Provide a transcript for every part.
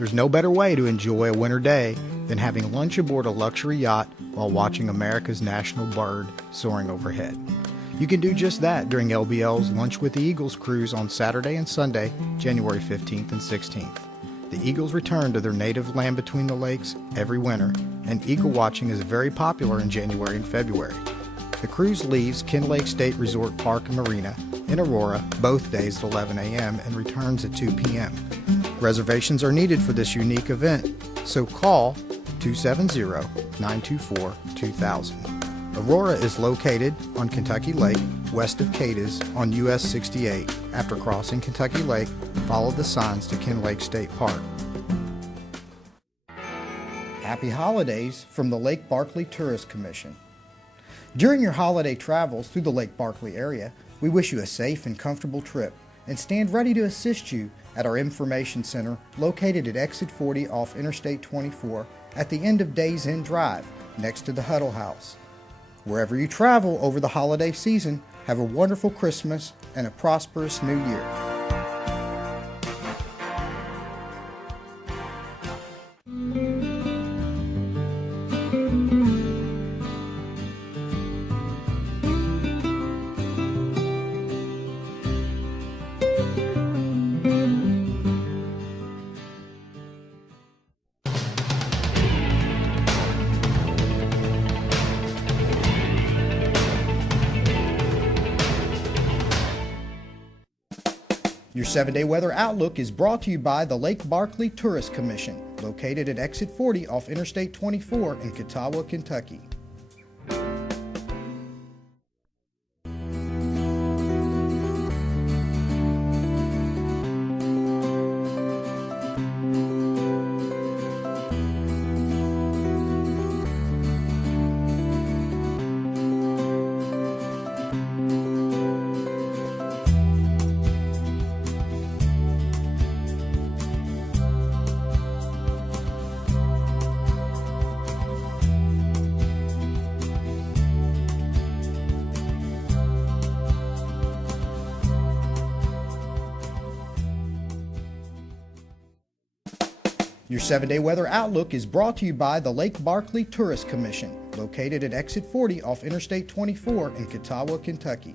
There's no better way to enjoy a winter day than having lunch aboard a luxury yacht while watching America's national bird soaring overhead. You can do just that during LBL's Lunch with the Eagles cruise on Saturday and Sunday, January 15th and 16th. The Eagles return to their native land between the lakes every winter, and eagle watching is very popular in January and February. The cruise leaves Kinlake State Resort Park and Marina in Aurora both days at 11 a.m. and returns at 2 p.m. Reservations are needed for this unique event, so call 270-924-2000. Aurora is located on Kentucky Lake, west of Cadiz on US 68. After crossing Kentucky Lake, follow the signs to Kinlake State Park. Happy holidays from the Lake Barkley Tourist Commission. During your holiday travels through the Lake Barkley area, we wish you a safe and comfortable trip and stand ready to assist you at our information center located at Exit 40 off Interstate 24 at the end of Days Inn Drive next to the Huddle House. Wherever you travel over the holiday season, have a wonderful Christmas and a prosperous New Year. Your 7-day weather outlook is brought to you by the Lake Barkley Tourist Commission, located at Exit 40 off Interstate 24 in Catawba, Kentucky. Your 7-day weather outlook is brought to you by the Lake Barkley Tourist Commission, located at Exit 40 off Interstate 24 in Catawba, Kentucky.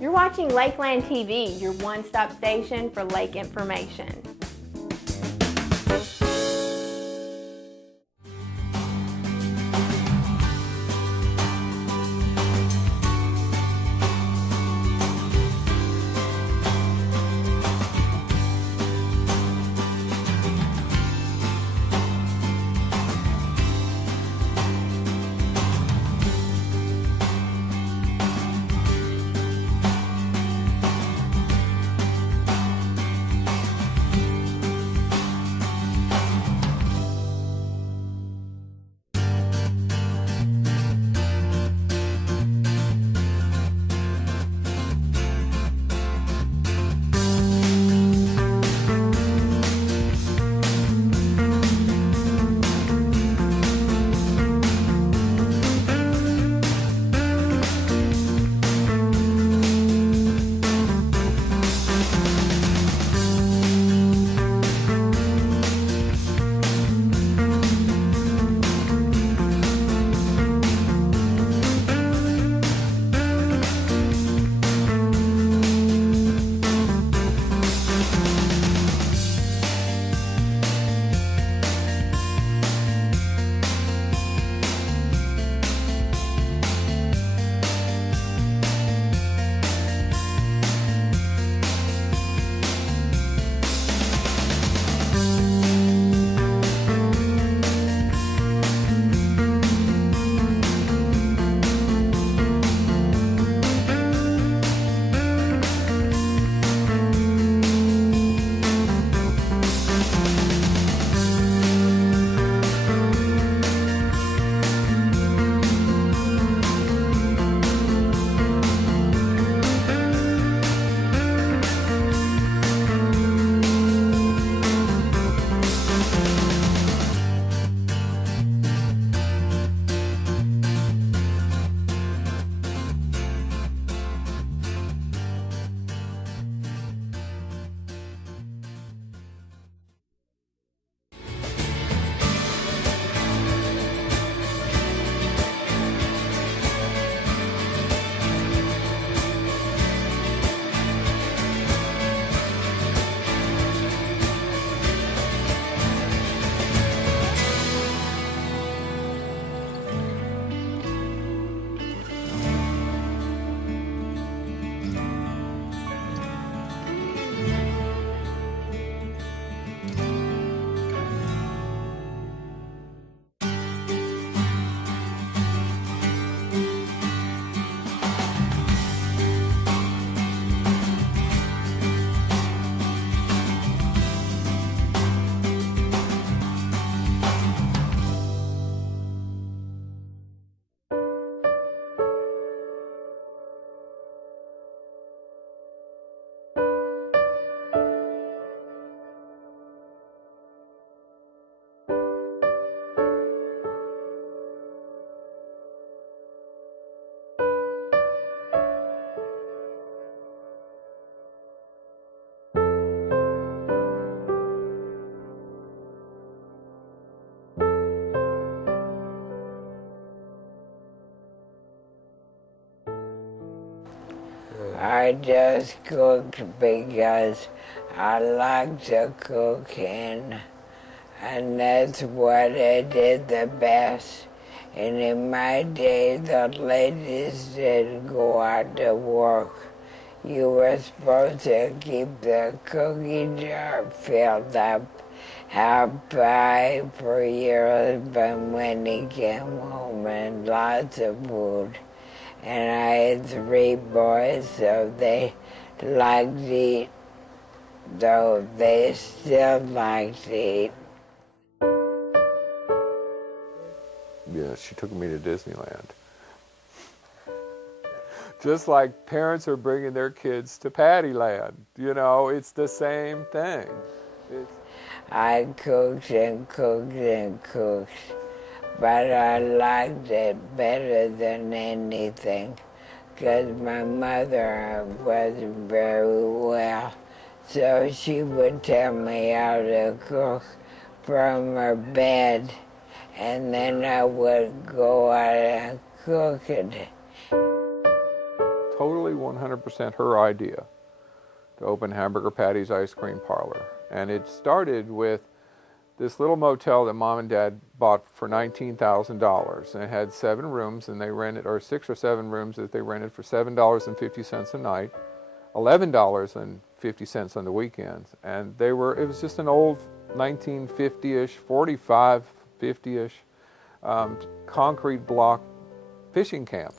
You're watching Lakeland TV, your one-stop station for lake information. I just cooked because I like to cook, and that's what I did the best. And in my day, the ladies didn't go out to work. You were supposed to keep the cookie jar filled up half high for your husband when he came home, and lots of food. And I had 3 boys, so they liked to eat, though they still like to eat. Yeah, she took me to Disneyland. Just like parents are bringing their kids to Pattyland. You know, it's the same thing. I cooked and cooked and cooked, but I liked it better than anything, because my mother wasn't very well, so she would tell me how to cook from her bed, and then I would go out and cook it. Totally 100% her idea to open Hamburger Patty's Ice Cream Parlor. And it started with this little motel that Mom and Dad bought for $19,000. And it had 7 rooms, and they rented, or 6 or 7 rooms that they rented for $7.50 a night, $11.50 on the weekends. And it was just an old 1950-ish, 45, 50-ish concrete block fishing camp.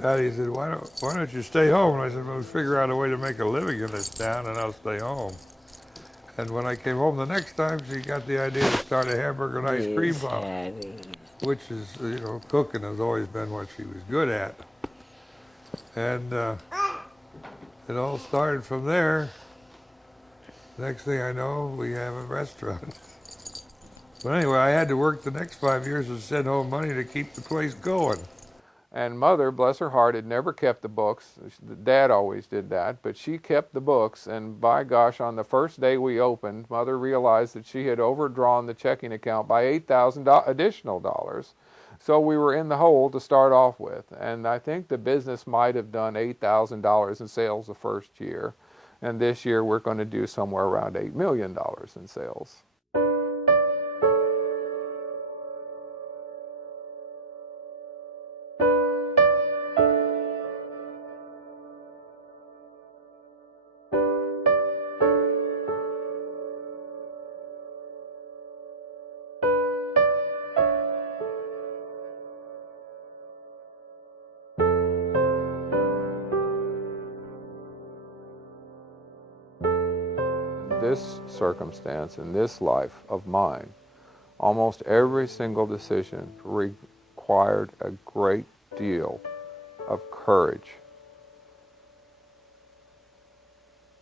Patty said, why don't you stay home? And I said, well, figure out a way to make a living in this town, and I'll stay home. And when I came home the next time, she got the idea to start a hamburger and ice cream bar, which is, you know, cooking has always been what she was good at. And it all started from there. Next thing I know, we have a restaurant. But anyway, I had to work the next 5 years and send home money to keep the place going. And Mother, bless her heart, had never kept the books. Dad always did that, but she kept the books. And by gosh, on the first day we opened, Mother realized that she had overdrawn the checking account by $8,000 additional dollars. So we were in the hole to start off with. And I think the business might have done $8,000 in sales the first year. And this year we're going to do somewhere around $8 million in sales. This circumstance, in this life of mine, almost every single decision required a great deal of courage,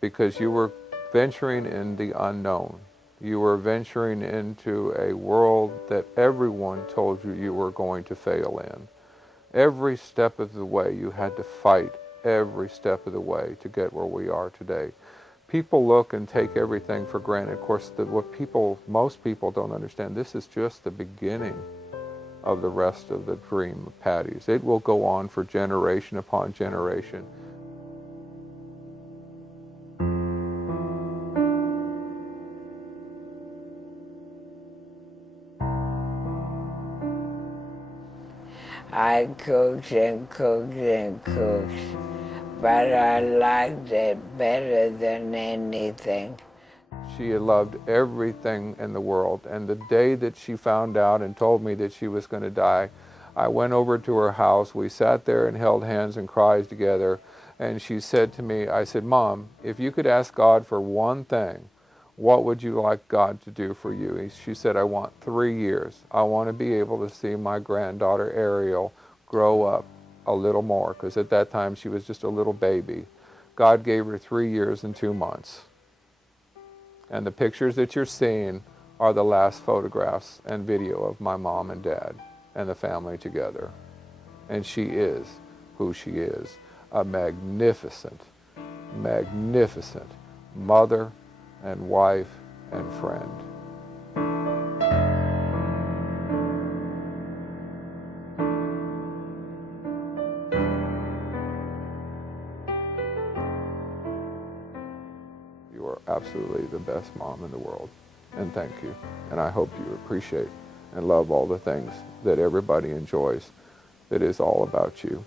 because you were venturing in the unknown. You were venturing into a world that everyone told you were going to fail in. Every step of the way you had to fight, every step of the way to get where we are today. People look and take everything for granted. Of course, most people don't understand, this is just the beginning of the rest of the dream of Patty's. It will go on for generation upon generation. I cooked and cooked and cooked, but I liked it better than anything. She had loved everything in the world, and the day that she found out and told me that she was going to die, I went over to her house. We sat there and held hands and cried together, and she said to me, I said, Mom, if you could ask God for one thing, what would you like God to do for you? She said, I want 3 years. I want to be able to see my granddaughter Ariel grow up a little more, because at that time she was just a little baby. God gave her 3 years and 2 months. And the pictures that you're seeing are the last photographs and video of my mom and dad and the family together. And she is who she is, a magnificent, magnificent mother and wife and friend. You are absolutely the best mom in the world. And thank you. And I hope you appreciate and love all the things that everybody enjoys that is all about you.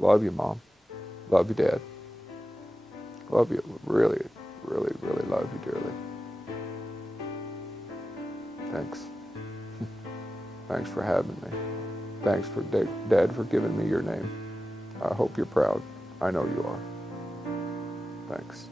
Love you, Mom. Love you, Dad. Love you. Really, really, really love you dearly. Thanks. Thanks for having me. Thanks for Dad for giving me your name. I hope you're proud. I know you are. Thanks.